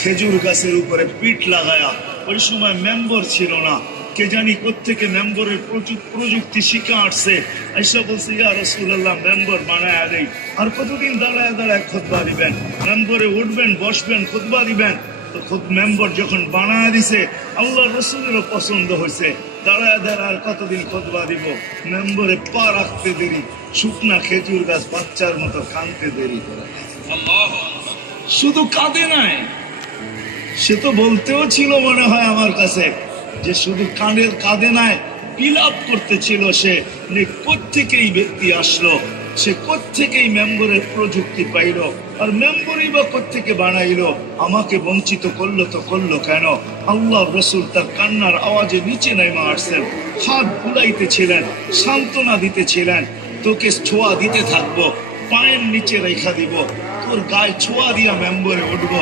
খেজুর গাছের উপরে পিঠ লাগায়া। ওই সময় মেম্বার ছিল না, কে জানি কোত্থেকে মেম্বরের প্রযুক্তি শিখে আসছে। আইসা বলছে, ইয়া রাসূলুল্লাহ, মেম্বার বানায় দেই। আর কতদিন দাঁড়ায় দাঁড়ায় খুতবা দিবেন? মেম্বরে উঠবেন, বসবেন, খুতবা দিবেন। তো মেম্বার যখন বানায় দিছে, আল্লাহ রসুলেরও পছন্দ হয়েছে। দাঁড়ায় দাঁড়ায় আর কতদিন খুতবা দিব? মেম্বরে পা রাখতে দেরি, শুকনা খেজুর গাছ বাচ্চার মতো কাঁদতে দেরি করে। শুধু কাঁদে নাই, সে তো বলতেও ছিল মনে হয় আমার কাছে যে শুধু কাঁদে নাই, বিলাপ করতেছিল সে। কোত্থেকে এই ব্যক্তি আসলো, সে কোত্থেকে এই মেম্বরের প্রযুক্তি পাইল, আর মেম্বরই বা কোত্থেকে বানাইলো, আমাকে বঞ্চিত করলো তো করলো কেন? আল্লাহ রসুল তার কান্নার আওয়াজে নিচে নেমে আসছেন, হাত বুলাইতেছিলেন, সান্ত্বনা দিতেছিলেন, তোকে ছোঁয়া দিতে থাকবো, পায়ের নিচে রেখা দিব, তোর গায়ে ছোঁয়া দিয়া মেম্বরে উঠবো।